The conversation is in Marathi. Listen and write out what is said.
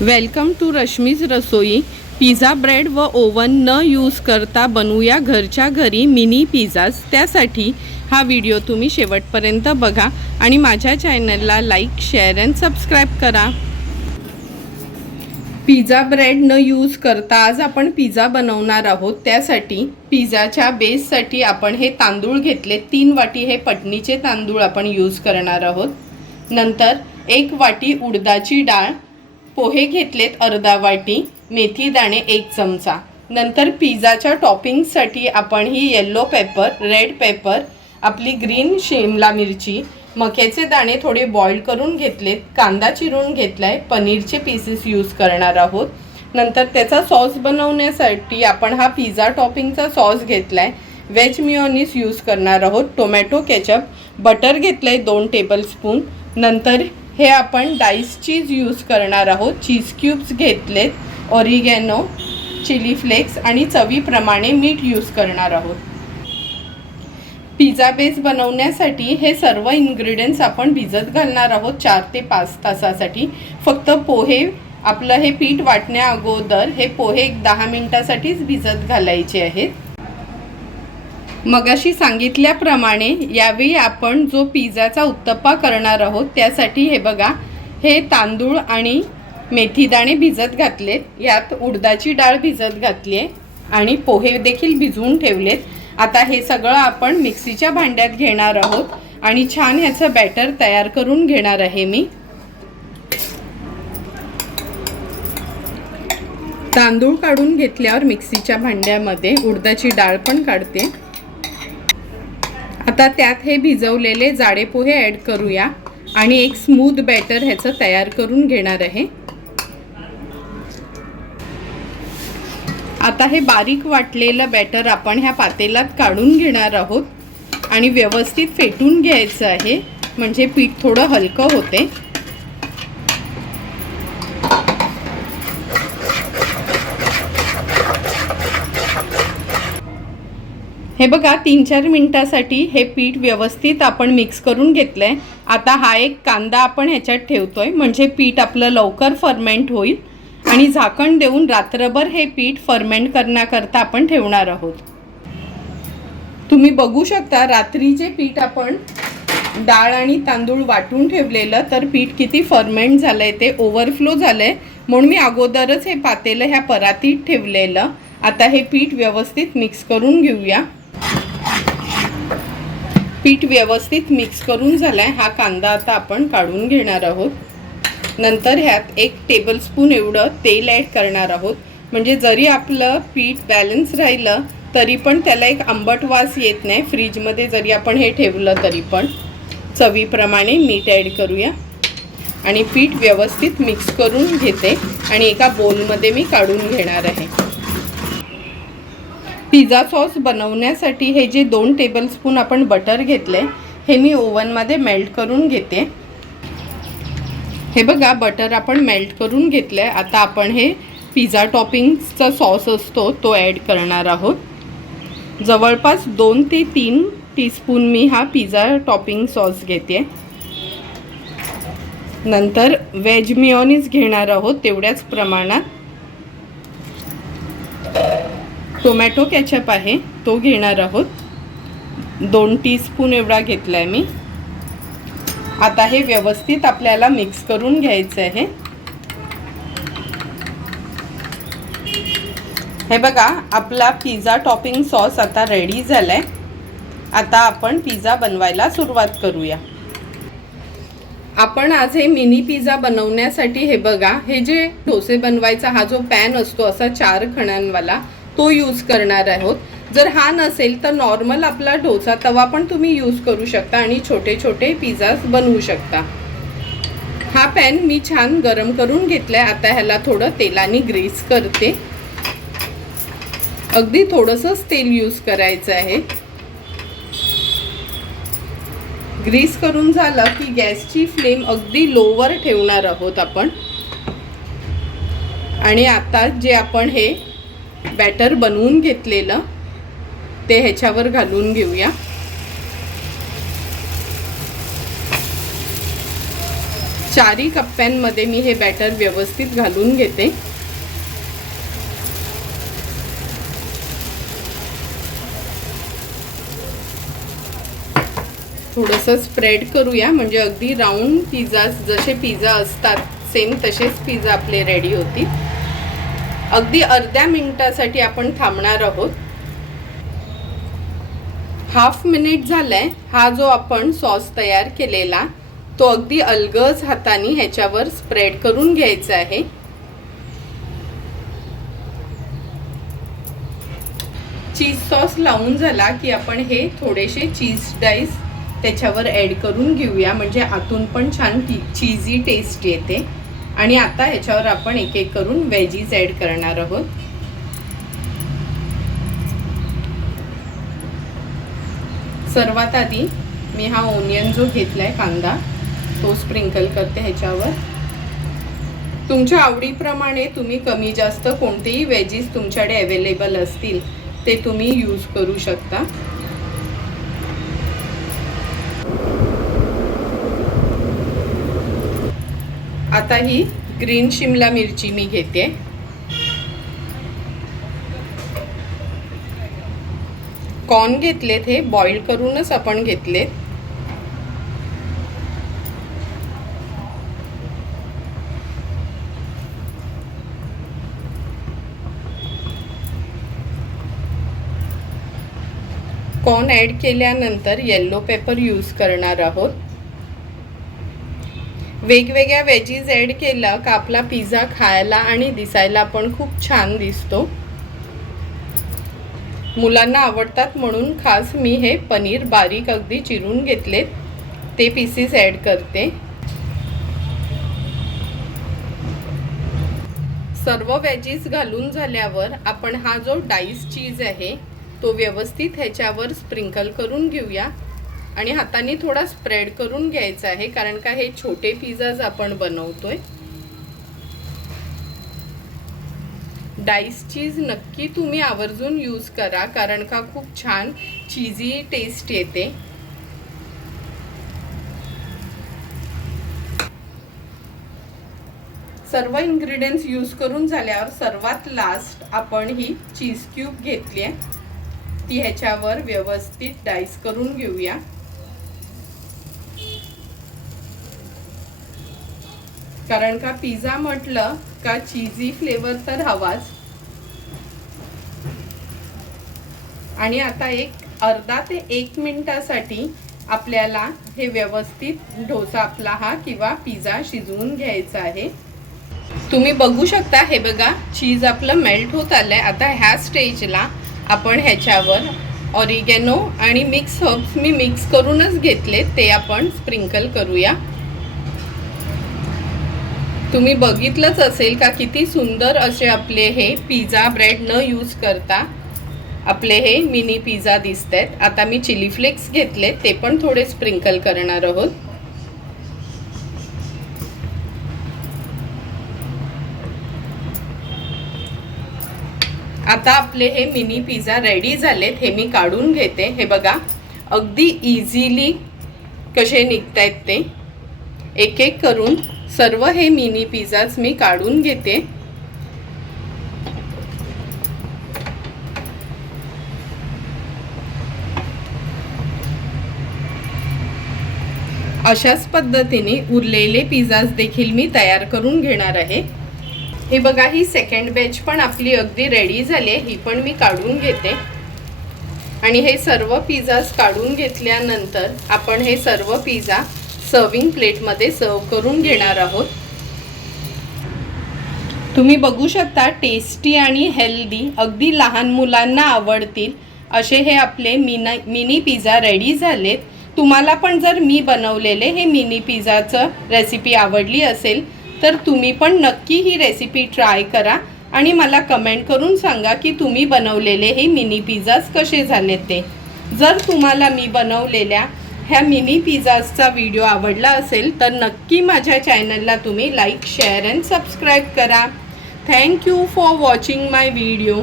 Welcome to Rashmi's Rasoi. Pizza bread व ओव्हन न यूज करता बनवूया घरच्या घरी मिनी पिझ्झाज त्यासाठी हा व्हिडिओ तुम्ही शेवटपर्यंत बघा आणि माझ्या चॅनलला लाईक शेअर अँड सबस्क्राईब करा. पिझ्झा ब्रेड न यूज करता आज आपण पिझ्झा बनवणार आहोत. त्यासाठी पिझ्झाच्या बेससाठी आपण हे तांदूळ घेतले. तीन वाटी हे पटणीचे तांदूळ आपण यूज करणार आहोत. नंतर एक वाटी उडदाची डाळ पोहे घेतलेत अर्धा वाटी मेथी दाणे एक चमचा. नंतर पिझ्झाच्या टॉपिंगसाठी आपण ही येल्लो पेपर रेड पेपर आपली ग्रीन शिमला मिरची मक्याचे दाणे थोडे बॉईल करून घेतलेत कांदा चिरून घेतला आहे पनीरचे पीसेस यूज करणार आहोत. नंतर त्याचा सॉस बनवण्यासाठी आपण हा पिझ्झा टॉपिंगचा सॉस घेतला आहे व्हेज मिओनीस यूज करणार आहोत. टोमॅटो केचप बटर घेतलं आहे दोन टेबलस्पून नंतर हे आपण डाईस चीज यूज करणार आहोत. चीज क्यूब्स घेतलेत. ऑरिगॅनो चिली फ्लेक्स आणि चवीप्रमाणे मीठ यूज करणार आहोत. पिझ्झा बेस बनवण्यासाठी हे सर्व इन्ग्रेडियंट्स आपण भिजत घालणार आहोत चार ते पाच तासासाठी. फक्त पोहे आपलं हे पीठ वाटण्या अगोदर हे पोहे एक दहा मिनिटासाठीच भिजत घालायचे आहेत. मगाशी सांगितल्याप्रमाणे यावेळी आपण जो पिझ्झाचा उत्तप्पा करणार आहोत त्यासाठी हे बघा हे तांदूळ आणि मेथीदाणे भिजत घातलेत. यात उडदाची डाळ भिजत घातली आहे आणि पोहे देखील भिजवून ठेवलेत. आता हे सगळं आपण मिक्सीच्या भांड्यात घेणार आहोत आणि छान ह्याचं बॅटर तयार करून घेणार आहे मी. तांदूळ काढून घेतल्यावर मिक्सीच्या भांड्यामध्ये उडदाची डाळ पण काढते. आता त्यात हे भिजवलेले जाडे पोहे ॲड करूया. आणि एक स्मूथ बॅटर ह्याचं तयार करून घेणार आहे. आता हे बारीक वाटलेलं बॅटर आपण ह्या पातेलात काढून घेणार आहोत. आणि व्यवस्थित फेटून घ्यायचं आहे. म्हणजे पीठ थोडं हलकं होते. हे बघा तीन चार मिनिटासाठी हे पीठ व्यवस्थित आपण मिक्स करून घेतलं आहे आता हा एक कांदा आपण ह्याच्यात ठेवतो आहे म्हणजे पीठ आपलं लवकर फर्मेंट होईल आणि झाकण देऊन रात्रभर हे पीठ फर्मेंट करण्याकरता आपण ठेवणार आहोत. तुम्ही बघू शकता रात्रीचे पीठ आपण डाळ आणि तांदूळ वाटून ठेवलेलं तर पीठ किती फर्मेंट झालं आहे ते ओव्हरफ्लो झालं आहे म्हणून मी अगोदरच हे पातेलं ह्या परातीत ठेवलेलं. आता हे पीठ व्यवस्थित मिक्स करून घेऊया. पीठ व्यवस्थित मिक्स करून झालाय. हा कांदा आता आपण काढून घेणार आहोत. नंतर ह्यात एक टेबलस्पून एवढं तेल ॲड करणार आहोत. म्हणजे जरी आपलं पीठ बॅलन्स राहिलं तरी पण त्याला एक आंबट वास येत नाही. फ्रीजमध्ये जरी आपण हे ठेवलं तरी पण. चवीप्रमाणे मीठ ॲड करूया. आणि पीठ व्यवस्थित मिक्स करून घेते. आणि एका बोलमध्ये मी काढून घेणार आहे. पिझ्झा सॉस बनवण्यासाठी हे जे दोन टेबलस्पून आपण बटर घेतले हे मी ओव्हनमध्ये मेल्ट करून घेते. हे बघा बटर आपण मेल्ट करून घेतलं आहे आता आपण हे पिझ्झा टॉपिंगचा सॉस असतो तो ॲड करणार आहोत. जवळपास दोन ते तीन टीस्पून मी हा पिझ्झा टॉपिंग सॉस घेते. नंतर व्हेज मिओनीज घेणार आहोत तेवढ्याच प्रमाणात. टोमॅटो कॅचअप आहे तो घेणार आहोत. दोन टीस्पून एवढा घेतला आहे मी. आता हे व्यवस्थित आपल्याला मिक्स करून घ्यायचं आहे. हे बघा आपला पिझ्झा टॉपिंग सॉस आता रेडी झाला आहे आता आपण पिझ्झा बनवायला सुरुवात करूया. आपण आज हे मिनी पिझ्झा बनवण्यासाठी हे बघा हे जे डोसे बनवायचा हा जो पॅन असतो असा चार खणांवाला तो यूज करणार आहोत. जर हा नसेल तर नॉर्मल आपला डोसा तवा पण तुम्ही यूज करू शकता आणि छोटे छोटे पिझ्झाज बनवू शकता. हा पॅन मी छान गरम करून घेतलाय. आता ह्याला थोडं तेलाने ग्रीस करते. अगदी थोडंसंच तेल यूज करायचं आहे. ग्रीस करून झालं की गॅसची फ्लेम अगदी लोवर ठेवणार आहोत आपण. आणि आता जे आपण हे बॅटर बनवून घेतलेलं ते ह्याच्यावर घालून घेऊया. चारी कप्प्यांमध्ये मी हे बॅटर व्यवस्थित घालून घेते. थोडंसं स्प्रेड करूया म्हणजे अगदी राऊंड पिझ्झा जसे पिझ्झा असतात सेम तसेच पिझ्झा आपले रेडी होतील. अगदी अर्ध्या मिनिटासाठी आपण थांबणार आहोत. हाफ मिनिट झालाय हा जो आपण सॉस तयार केलेला तो अगदी अलगज हाताने ह्याच्यावर स्प्रेड करून घ्यायचा आहे. चीज सॉस लावून झाला की आपण हे थोडेसे चीज डाईस त्याच्यावर ॲड करून घेऊया म्हणजे आतून पण छान चीजी टेस्ट येते. आणि आता ह्याच्यावर आपण एक एक करून वेजीज ॲड करणार आहोत. सर्वात आधी मी हा ओनियन जो घेतलाय कांदा तो स्प्रिंकल करते ह्याच्यावर. तुमच्या आवडीप्रमाणे तुम्ही कमी जास्त कोणतेही वेजीस तुमच्याकडे अवेलेबल असतील ते तुम्ही यूज करू शकता. आता ही ग्रीन शिमला मिरची मी घेते. कॉर्न घेतलेत हे बॉईल करूनच आपण घेतलेत. कॉर्न ॲड केल्यानंतर येल्लो पेपर यूज करणार आहोत. वेगवेगळ्या वेजीज ॲड केलं का आपला पिझ्झा खायला आणि दिसायला पण खूप छान दिसतो. मुलांना आवडतात म्हणून खास मी हे पनीर बारीक अगदी चिरून घेतलेत. ते पीसेस ॲड करते. सर्व वेजीस घालून झाल्यावर आपण हा जो डाईस चीज आहे तो व्यवस्थित ह्याच्यावर स्प्रिंकल करून घेऊया. आणि हाताने थोडा स्प्रेड करून घ्यायचा आहे कारण का हे छोटे पिझ्झाज आपण बनवतोय. डाईस चीज नक्की तुम्ही आवर्जून यूज करा कारण का खूप छान चीजी टेस्ट येते. सर्व इन्ग्रेडियंट्स यूज करून झाल्यावर सर्वात लास्ट आपण ही चीज क्यूब घेतली आहे. ती ह्याच्यावर व्यवस्थित डाईस करून घेऊया. कारण का पिझ्झा म्हटलं का चीजी फ्लेवर तर हवाच. आणि आता एक अर्धा ते एक मिनिटासाठी आपल्याला हे व्यवस्थित डोसा आपला हा किंवा पिझ्झा शिजवून घ्यायचा आहे. तुम्ही बघू शकता हे बघा चीज आपलं मेल्ट होत आलंय. आता ह्या स्टेजला आपण ह्याच्यावर ऑरिगॅनो आणि मिक्स हर्ब्स मी मिक्स करूनच घेतले ते आपण स्प्रिंकल करूया. तुम्ही बघितलंच असेल का किती सुंदर असे आपले हे पिझ्झा ब्रेड न यूज करता आपले हे मिनी पिझ्झा दिसत आहेत आता मी चिली फ्लेक्स घेतले ते पण थोडे स्प्रिंकल करणार आहोत. आता आपले हे मिनी पिझ्झा रेडी झालेत हे मी काढून घेते. हे बघा अगदी इझिली कसे निघत आहेत ते. एक एक करून सर्व हे मिनी पिझ्झाच मी काढून घेते. अशाच पद्धतीने उरलेले पिझ्झाज देखील मी तयार करून घेणार आहे. हे बघा ही सेकंड बॅच पण आपली अगदी रेडी झाली आहे. ही पण मी काढून घेते. आणि हे सर्व पिझ्झाज काढून घेतल्यानंतर आपण हे सर्व पिझ्झा सर्विंग प्लेटमध्ये सर्व करून घेणार आहोत. तुम्ही बघू शकता टेस्टी आणि हेल्दी अगदी लहान मुलांना आवडतील असे हे आपले मिना मिनी पिझ्झा रेडी झालेत. तुम्हाला पण जर मी बनवलेले हे मिनी पिझ्झाचं रेसिपी आवडली असेल तर तुम्ही पण नक्की ही रेसिपी ट्राय करा आणि मला कमेंट करून सांगा की तुम्ही बनवलेले हे मिनी पिझ्झाज कसे झाले ते. जर तुम्हाला मी बनवलेल्या ह्या मिनी पिझ्झाजचा व्हिडिओ आवडला असेल तर नक्की माझ्या चॅनलला तुम्ही लाईक शेअर अँड सबस्क्राईब करा. Thank you for watching my video.